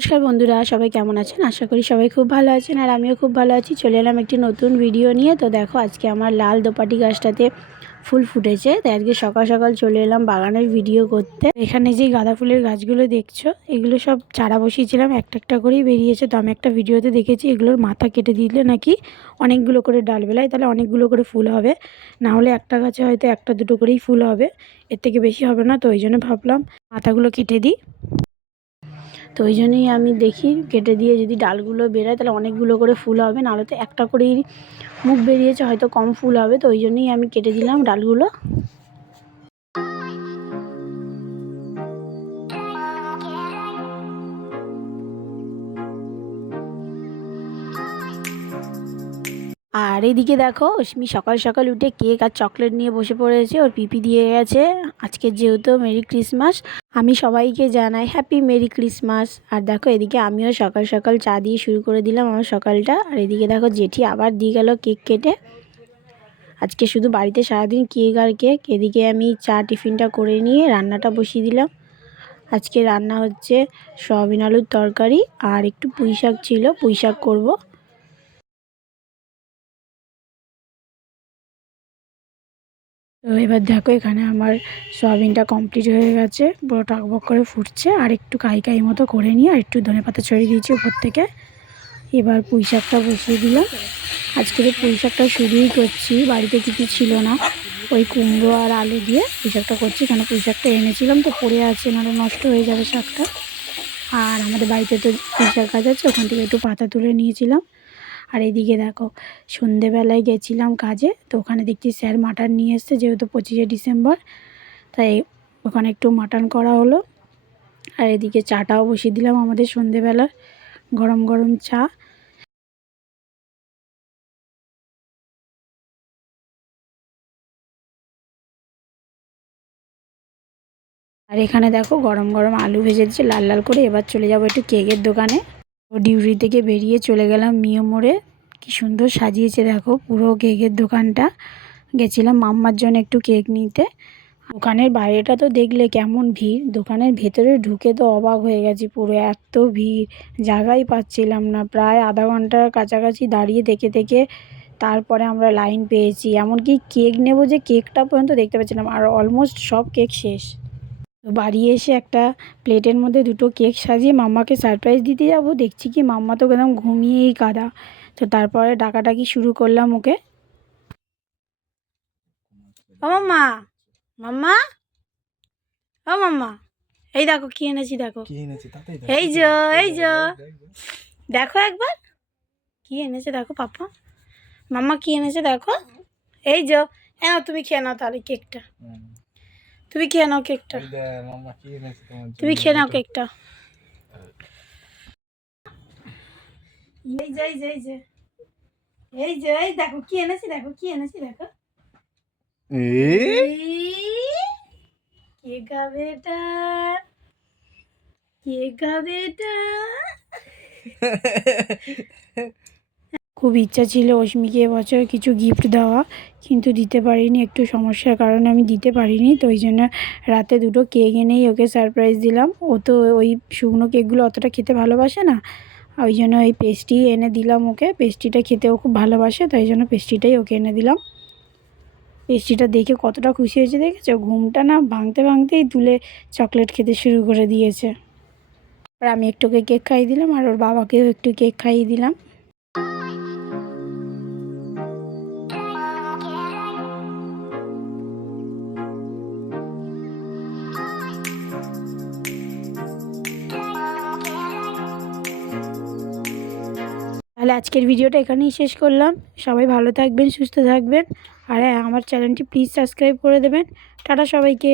নমস্কার বন্ধুরা, সবাই কেমন আছেন? আশা করি সবাই খুব ভালো আছেন আর আমিও খুব ভালো আছি। চলে এলাম একটি নতুন ভিডিও নিয়ে। তো দেখো, আজকে আমার লাল দোপাটি গাছটাতে ফুল ফুটেছে। তাই আজকে সকাল সকাল চলে এলাম বাগানের ভিডিও করতে। এখানে যে গাঁদা ফুলের গাছগুলো দেখছো, এগুলো সব চারা বসিয়েছিলাম, একটা একটা করেই বেরিয়েছে। তো আমি একটা ভিডিওতে দেখেছি এগুলোর মাথা কেটে দিলে নাকি অনেকগুলো করে ডাল বেলায়, তাহলে অনেকগুলো করে ফুল হবে। না হলে একটা গাছে হয়তো একটা দুটো করেই ফুল হবে, এর থেকে বেশি হবে না। তো ওই জন্য ভাবলাম মাথাগুলো কেটে দিই। তো ওই জন্যই আমি দেখি কেটে দিয়ে যদি ডালগুলো বেরোয় তাহলে অনেকগুলো করে ফুল হবে, নাহলে তো একটা করেই মুখ বেরিয়েছে, হয়তো কম ফুল হবে। তো ওই জন্যই আমি কেটে দিলাম ডালগুলো। আর এদিকে দেখো, অস্মি সকাল সকাল উঠে কেক আর চকলেট নিয়ে বসে পড়েছে, ওর পিপি দিয়ে গেছে। আজকে যেহেতু মেরি ক্রিসমাস, আমি সবাইকে জানাই হ্যাপি মেরি ক্রিসমাস। আর দেখো, এদিকে আমিও সকাল সকাল চা দিয়ে শুরু করে দিলাম আমার সকালটা। আর এদিকে দেখো, জেঠি আবার দিয়ে গেল কেক কেটে। আজকে শুধু বাড়িতে সারাদিন কেক আর কেক। এদিকে আমি চা টিফিনটা করে নিয়ে রান্নাটা বসিয়ে দিলাম। আজকে রান্না হচ্ছে সয়াবিন আলুর তরকারি আর একটু পুঁই শাক ছিল, পুঁই শাক করবো। তো এবার দেখো, এখানে আমার সয়াবিনটা কমপ্লিট হয়ে গেছে, পুরো টকবক করে ফুটছে। আর একটু কাই কাই মতো করে নিয়ে আর একটু ধনেপাতা ছড়িয়ে দিয়েছি উপর থেকে। এবার পুঁই শাকটা বসিয়ে দিলাম। আজকে পুঁই শাকটা শুরুই করছি, বাড়িতে কিছু ছিল না, ওই কুমড়ো আর আলু দিয়ে পুঁই শাকটা করছি। কেন পুঁই শাকটা এনেছিলাম তো পড়ে আছে, নাহলে নষ্ট হয়ে যাবে শাকটা। আর আমাদের বাড়িতে তো পুঁই শাক গাছ আছে, ওখান থেকে একটু পাতা তুলে নিয়েছিলাম। আর এদিকে দেখো, সন্ধেবেলায় গেছিলাম কাজে, তো ওখানে দেখছি স্যার মাটন নিয়ে এসছে, যেহেতু 25শে ডিসেম্বর, তাই ওখানে একটু মাটন করা হলো। আর এদিকে চাটাও বসিয়ে দিলাম, আমাদের সন্ধেবেলার গরম গরম চা। আর এখানে দেখো, গরম গরম আলু ভেজে দিচ্ছে লাল লাল করে। এবার চলে যাব একটু কেকের দোকানে। ও ডিউটি থেকে বেরিয়ে চলে গেলাম মিও মোড়ে। কি সুন্দর সাজিয়েছে দেখো পুরো কেকের দোকানটা। গেছিলাম মাম্মার জন্য একটু কেক নিতে। দোকানের বাইরেটা তো দেখলে কেমন ভিড়, দোকানের ভেতরে ঢুকে তো অবাক হয়ে গেছি, পুরো এত ভিড়, জায়গাই পাচ্ছিলাম না। প্রায় আধা ঘন্টার কাছাকাছি দাঁড়িয়ে থেকে থেকে তারপরে আমরা লাইন পেয়েছি। এমনকি কেক নেব যে কেকটা পর্যন্ত দেখতে পাচ্ছিলাম, আর অলমোস্ট সব কেক শেষ। তো বাড়ি এসে একটা প্লেটের মধ্যে দুটো কেক সাজিয়ে মাম্মাকে সারপ্রাইজ দিতে যাব, দেখছি কি মাম্মা তো একদম ঘুমিয়েই কাঁদা। তো তারপরে ডাকাডাকি শুরু করলাম ওকে। ও মাম্মা, মাম্মা, ও মাম্মা, এই দেখো কি এনেছি, দেখো এই যে, এই যে দেখো একবার কি এনেছে দেখো পাপা, মাম্মা কি এনেছে দেখো। এই যে, হ্যাঁ তুমি খেয়ে নাও তাহলে কেকটা, তুমি খেয়ে নাও কেকটা, তুমি খেয়ে নাও কেকটা। এই যে, এই যে, এই যে, এই যে, এই দেখো কি এনেছি, দেখো কি এনেছি দেখো। কে খাবে এটা, কে খাবে এটা। খুব ইচ্ছা ছিল অস্মিকে এবছর কিছু গিফট দেওয়া, কিন্তু দিতে পারিনি, একটু সমস্যার কারণে আমি দিতে পারিনি। তো ওই জন্য রাতে দুটো কেক এনেই ওকে সারপ্রাইজ দিলাম। ও তো ওই শুকনো কেকগুলো অতটা খেতে ভালোবাসে না, ওই জন্য ওই পেস্ট্রি এনে দিলাম ওকে। পেস্ট্রিটা খেতেও খুব ভালোবাসে, তাই জন্য পেস্ট্রিটাই ওকে এনে দিলাম। পেস্ট্রিটা দেখে কতটা খুশি হয়েছে দেখেছো, ঘুমটা না ভাঙতে ভাঙতেই তুলে চকলেট খেতে শুরু করে দিয়েছে। আর আমি একটু কেক খাইয়ে দিলাম, আর ওর বাবাকেও একটু কেক খাইয়ে দিলাম। তাহলে আজকের ভিডিওটা এখানেই শেষ করলাম। সবাই ভালো থাকবেন, সুস্থ থাকবেন। আর হ্যাঁ, আমার চ্যানেলটি প্লিজ সাবস্ক্রাইব করে দেবেন। টাটা সবাইকে।